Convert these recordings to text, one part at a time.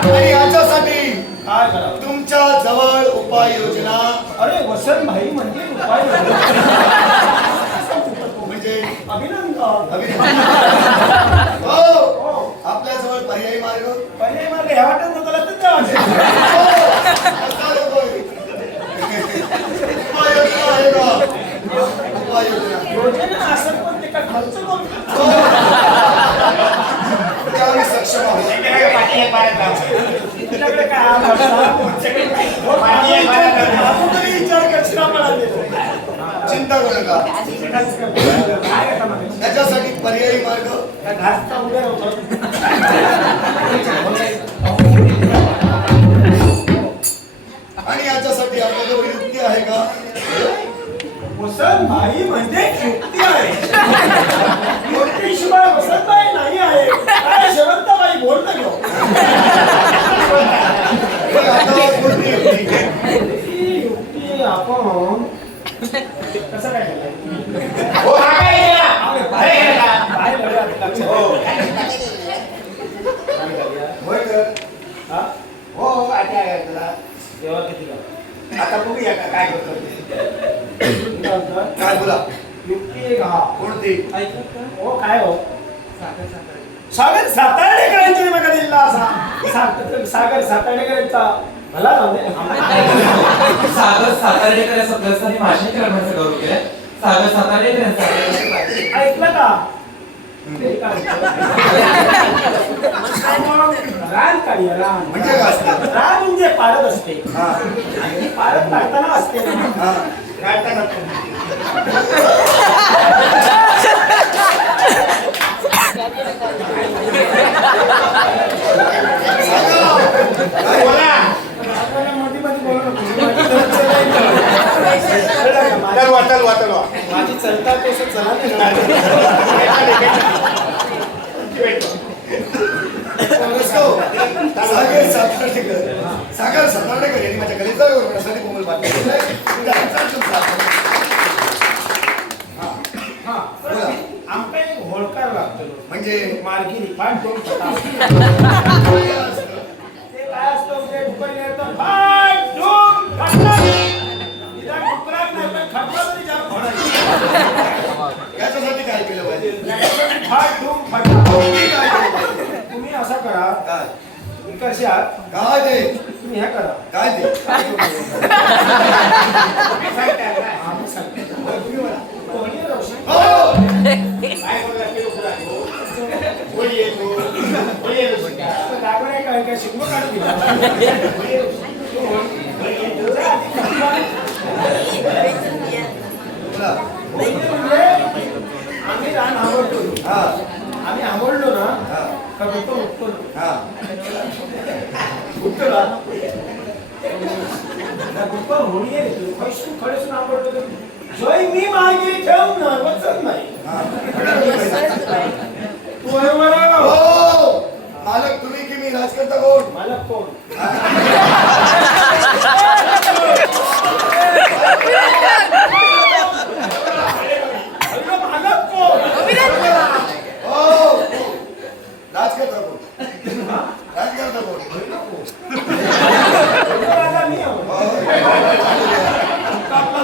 आणि याच्यासाठी काय करा तुमच्या जवळ उपाययोजना. अरे वसंत भाई म्हणजे उपाय म्हणजे अभिनंदन हो आपल्या जवळ पर्यायी मार्ग. पहिले मला ह्या वाटत नव्हतं तर त्या वाटेत. उपाययोजना आहे का? उपाययोजना योजना असं पण ते का खर्च करून त्यावेळी सक्षम आहोत. तुझ्याकडे काय तरी विचार करशील आपण चिंता करू नका. त्याच्यासाठी पर्यायी मार्ग. उद्या नव्हतं आणि याच्यासाठी आपल्याजवळ युक्ती आहे का? वसंतबाई म्हणजे युक्ती आहे. युक्तीशिवाय वसंतबाई नाही आहे. काय शेवंताबाई बोलतं घेऊ. ही युक्ती आपण कसं काय केलं? देवा किती का आता बघूया का काय करतो. काय बोला. युक्ती एक हा कोणती? हो काय हो सागर सातार्डेकरांची नका दिला असा सागर सातार्डेकरांचा भला जाऊ दे. सागर सातार्डेकर सगळ्यांनी भाषण करण्याचं गौरव केलंय. सागर सातार्डेकर ऐकलं का? रान काढी रान म्हणजे काय असतं? रान म्हणजे पारद असते. हा आणि पारद काढताना असते ना. हा काढताना माझी चलता तसं चला सागर सातार्डेकर यांनी माझ्या गणितावर करण्यासाठी कोमल बातमी आमका एक होळकार लागतो म्हणजे मार्गिनी फाट दोन ते काय असतं म्हणजे डुकर येतं फाट दोन खटला निदान डुकरात नाही पण खटला तरी जाम होणार. याच्यासाठी काय केलं पाहिजे? फाट दोन खटला तुम्ही असा करा. काय तुम्ही कसे आहात? काय ते? तुम्ही ह्या करा. काय ते? आम्ही सांगतो. तुम्ही म्हणा. कोणी रोशन? हो काय बोलला की डुकरा? होळी येतो. होळी येतो. दाखवणे काय काय शिकवू काढून दिला. होळी येतो. होळी येतो. बोला. म्हणजे आम्ही रान आवडतो. हा आम्ही आवडलो ना हा का डुकर उठतो. हा उठतो ना डुकर होळी येतो. खैसून खडेसून आवडतो. जय मी मागिरी ठेवणार वचन नाही. तू बरोबर आहे. हो मालक तुम्ही की मी राजकर्ता कोण? मला कोण? मालक कोण? हो राजकर्ता कोण? राजकर्ता कोण? राजा मी आहो. आपला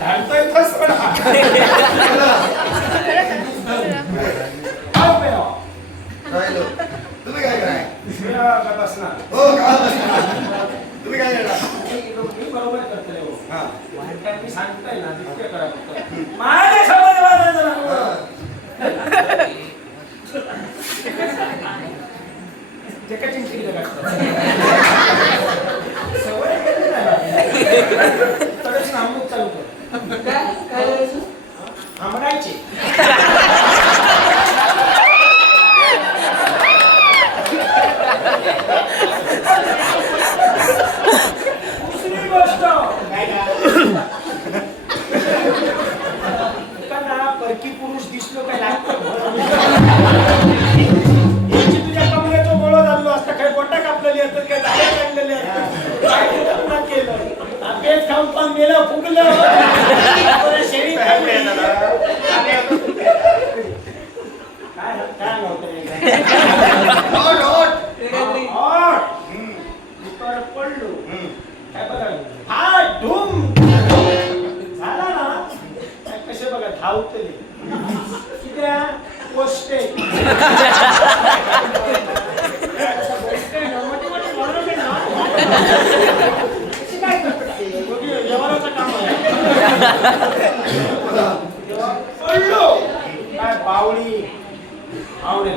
धाडता येतच पण राहिलो. तुम्ही काय कराय? बसणार. हो का? तुम्ही काय करणार? मी बरोबर करतले हो. हा काय मी सांगताय ना नित्य करा फक्त. माझ्या समाजाला जे काय चिंती सवय केली नाही तरच नामूक चालू कर. आमरायची दुसरी गोष्ट ना परकी पुरुष दिसलो काय लागतो. तुझ्या कमरेचं गोळं झालो असतं काय गोटा कापलेली असतं काय दाढ्या काढलेले असतं काय केलं. अभ्यास खाऊन पण गेलं फुगलं. काय बघा हा धूम झाला ना काय कसे बघा धावतले कित्या पोस्टे काय व्यवहाराचं काम पडलो काय बावळी आवडे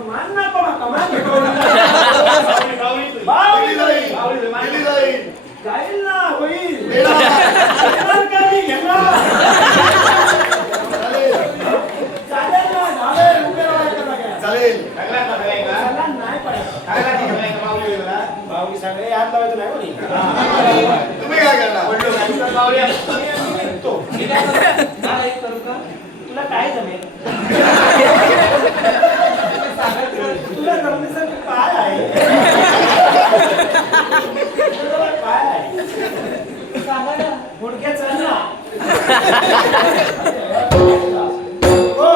मान ना बाबा कमाल बावळी जाईल जाईल ना होईल कधी घेणार चालेल ना झाले उभे राहायचं चालेल नाही पाहिजे बावळी सगळे हात लावायचं नाही कोणी तुम्ही काय करणार तुला काय जमेल तुला जमण्यासाठी काय आहे काय आहे सांगा ना गुडघ्या चल ना हो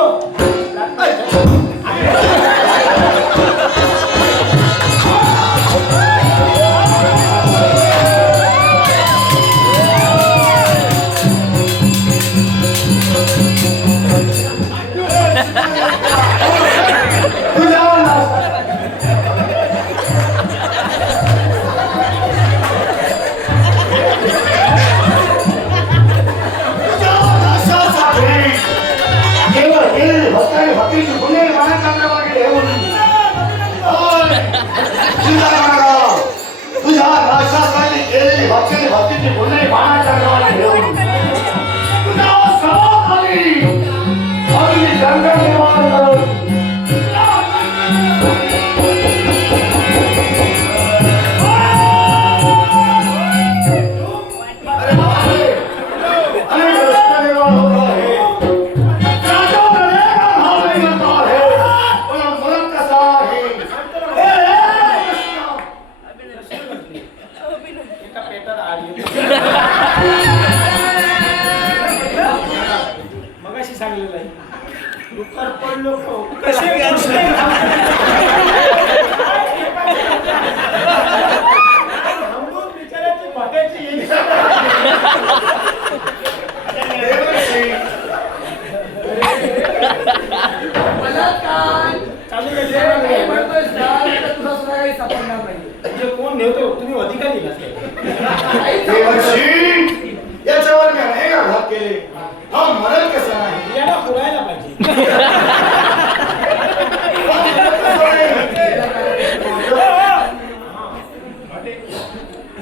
तुझ्या नाशासाठी केलेली भक्तीची गुन्हे बाणाच्या घेऊन तुझ्या सहकारी अगदी जंगल निर्माण करून मगाशी सांगलेलं आहे डुक्कर पडलो कसे गोष्टी बिचाराची भट्याची येईल कोण नेतो तुम्ही अधिकारी याच्यावर मी अनेक आघात केले हा मरण कसा नाही याला पुरायला पाहिजे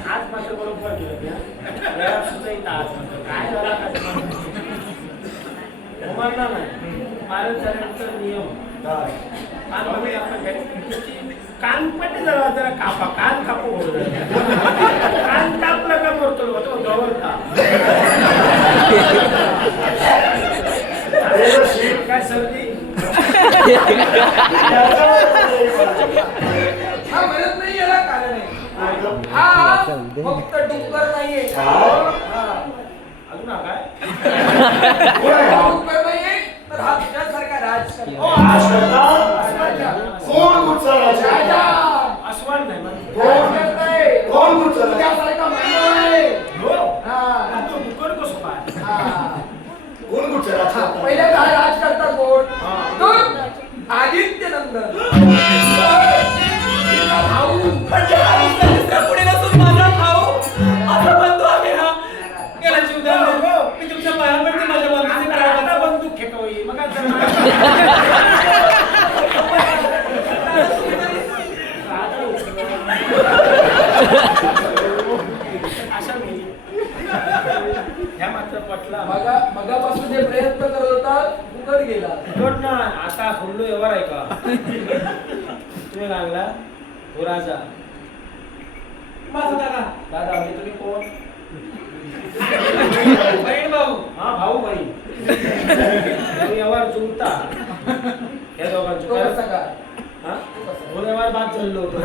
आज मात्र बरोबर केलं आज मात्र काय झाला होणार नाही भारत झाल्यानंतर नियम कानपट्टी जरा कापा कान कापू कान कापला का मरतो होतो गवळता काय सर्दी हा म्हणत नाही याला कारण आहे हा फक्त डुक्कर नाहीये अजून काय डुक्कर नाहीये तर हा तुझ्यासारखा राजकारणी कोण कुठचा राजा आसमान नाही कोण कुठचा राजा तुझ्यासारखा मानव आहे तो डुक्कर कसं काय कोण कुठचा राजा पहिल्यांदा हा राजकर्ता कोण तो आदित्य नंदन भाऊ पुढे नसून माझा भाऊ माझा बंधू आहे हा गेला जीवदान मी तुमच्या पायावरती माझ्या बंधूचे प्राणाचा बंदूक खेटोई मग अशा मेली ह्या मात्र पटला मगापासून जे प्रयत्न करत होता उकड गेला उकड ना आता फुल्लू व्यवहार आहे का तुम्ही लागला हो राजा माझा दादा म्हणजे तुम्ही कोण बहीण भाऊ हा भाऊ बहीण व्यवहार जुळता या दोघांचं व्यवहार बाद चाललो होतो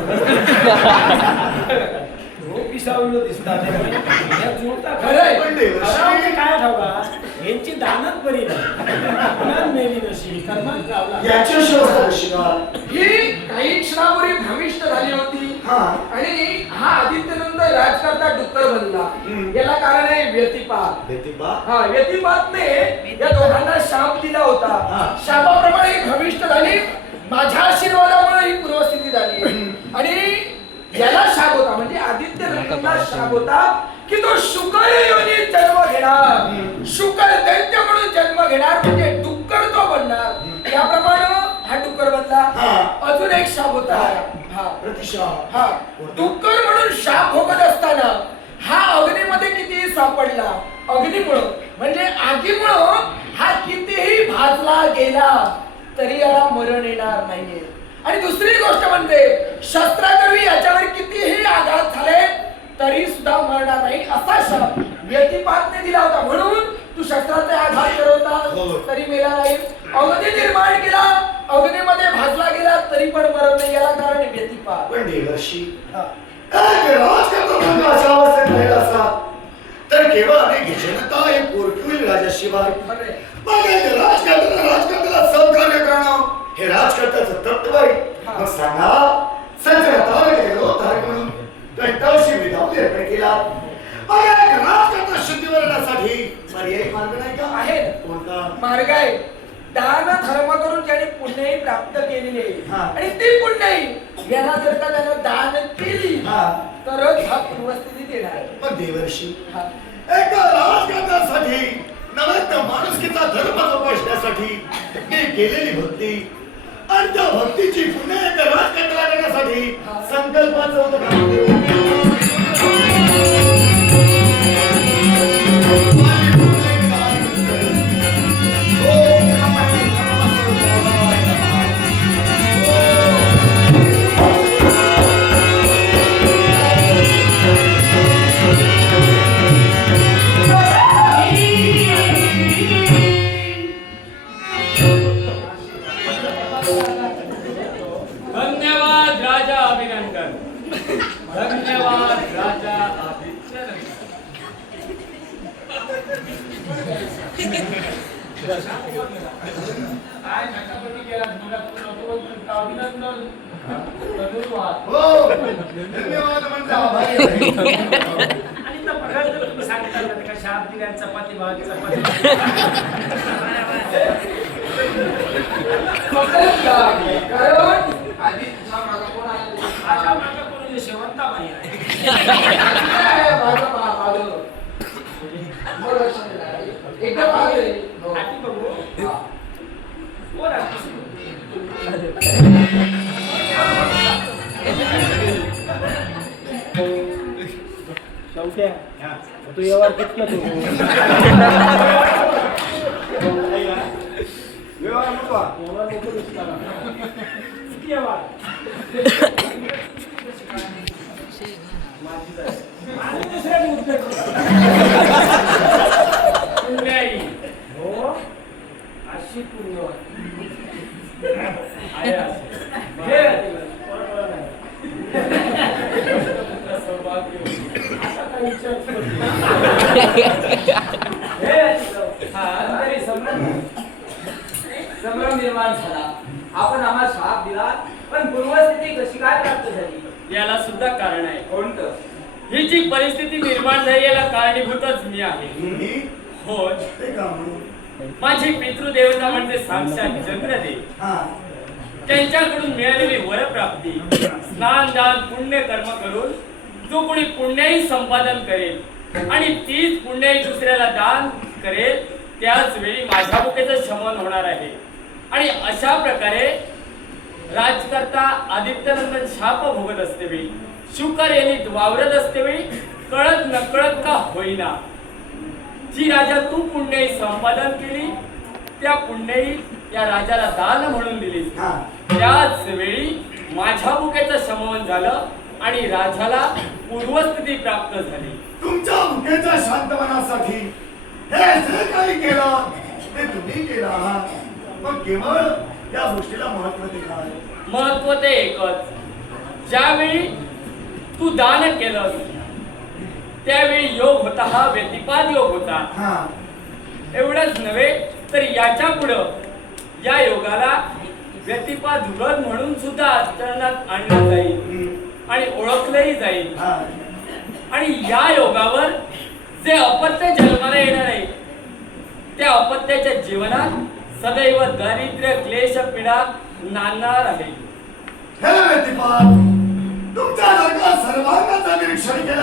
पिसावलं दिसतात या जुळता खरंय, पण देवर्षी. खरं म्हणजे काय ठाऊका यांची दानच बरी नाही मेली नशी कर्मात लावला याची अशी अवस्था कशी काय? ही काही क्षणापूर्वी भ्रमिष्ट झाली होती हा. आणि हा आदित्यनंद राजकर्ता डुक्कर बनला याला कारण आहे व्यतिपात बेतिबा? हा व्यतिपातने या दोघांना शाप दिला होता हा. शापाप्रमाणे ही भ्रमिष्ट झाली माझ्या आशीर्वादामुळे ही पूर्वस्थिती झाली आणि याला शाप होता म्हणजे आदित्यनंदला शाप होता की तो शुकर योनीत जन्म घेणार शुकर दैत्य म्हणून जन्म घेणार म्हणजे डुक्कर तो बनणार याप्रमाणे हा डुक्कर बनला हा. अजून एक शाप होता हा प्रतिशाप. हा डुक्कर म्हणून शाप भोगत असताना हा अग्नीमध्ये कितीही सापडला अग्नीमुळं म्हणजे आगीमुळं हा कितीही भाजला गेला तरी याला मरण येणार नाहीये आणि दुसरी गोष्ट म्हणजे शस्त्राकरवी याच्यावर कितीही आघात झाले तरी सुद्धा मरणार नाही असा शाप व्यतिपातने दिला होता म्हणून तू शस्त्राचे आघात करत होता तरी मेला नाही अग्नी निर्माण केला अग्नीमध्ये भाजला गेला तरी पण मरण नाही याला कारण आहे व्यतिपात पण देवर्षी, एक राजकर्ता म्हणून अशा अवस्थेत राहिला असा तर केवळ अनेक जनता हे पोरकी राजाशिवाय मग एक राजकर्त्याला सहकार्य करणं हे राजकर्त्याचं तत्व आहे. मग सांगा संजय गेलो तारक म्हणून कंटाळशी विधावली अर्पण केला मग एक राजकर्ता शुद्धीवर येण्यासाठी पर्यायी मार्ग नाही का? आहे कोणता? मार्ग आहे दान धर्म करून ज्याने पुण्यही प्राप्त केलेली हा. आहे आणि ती पुण्यही याला जर का त्यानं दान केली हा. तरच हा पूर्वस्थितीत येणार आहे. मग देवर्षी, हा. एका राजकारणासाठी नव्हे तर माणुसकीचा धर्म जोपासण्यासाठी मी केलेली भक्ती आणि त्या भक्तीची पुन्हा एका राजकारणाला देण्यासाठी संकल्पाचं होतं का? धन्यवाद राजा अभिनंदन धन्यवाद राजा अभिनंदन काय नकापती केला तुला अभिनंदन धन्यवाद हो, धन्यवाद म्हणजे आभारी आहे. आणि तर बघायला जर तुम्ही सांगितलं ना का शाप दिल्या चपाती भाजी चपाती कारण आधी तुझा मागा कोण आहे? माझ्या मागं कोणी शेवंताबाई आहे काय माझं मागं? बरं लक्षात येणार. एकदम मागे रे. हो. आधी बघू हा. कोण आहे? शेवट्या तू यावर कितक्या तू व्यवहार नको. यावर नको दिसला किती यावर आणि दुसऱ्या उत्तर पुण्याई हो अशी पुण्यवान आहे असं. हे बरोबर नाही. आता काय विचार करतो? हे हा अंतरी संभ्रम निर्माण झाला आपण आम्हाला शाप दिला पण पूर्वस्थिती कशी काय प्राप्त झाली याला सुद्धा कारण आहे. कोणतं? ही जी परिस्थिती निर्माण झाली याला कारणीभूतच मी आहे. मी हो, ते का म्हणू? माझी पितृदेवता म्हणजे साक्षात चंद्रदेव. हा. त्यांच्याकडून मिळालेली वरप्राप्ती स्नान दान पुण्य कर्म करून जो कोणी पुण्यही संपादन करेल आणि तीच पुण्याई दुसऱ्याला दान करेल त्याच वेळी माझ्या बुकेचं शमन होणार आहे. आणि अशा प्रकारे राजकर्ता आदित्यनंदन शाप भोगत असते वेळी शुकर यांनी वावरत असते वेळी कळत नकळत का होईना जी राजा तू पुण्याई संपादन केली त्या पुण्याई या राजाला दान म्हणून दिली. हा. त्याच वेळी माझ्या बुकेचं शमन झालं आणि राजाला पूर्वस्थिती प्राप्त झाली. तुमच्या मुखेच्या शांतपणासाठी हे जे काही केलं ते तुम्ही केलं आहात. मग केवळ या गोष्टीला महत्व दिलं आहे. महत्व ते एकच, ज्यावेळी तू दान केलंस त्यावेळी योग होता हा व्यतिपात योग होता. हा. एवढंच नव्हे तर याच्या पुढं या योगाला व्यतिपात व्रत म्हणून सुद्धा आचरणात आणलं जाईल हम्म. आणि ओळखलंही जाईल. हा. आणि या योगावर जे अपत्य जन्माला येणार आहे त्या अपत्याच्या जीवनात सदैव दारिद्र्य क्लेश पीडा नांदणार आहे. हे व्यतिपात तुमच्या जर का सर्वांगाचं निरीक्षण केलं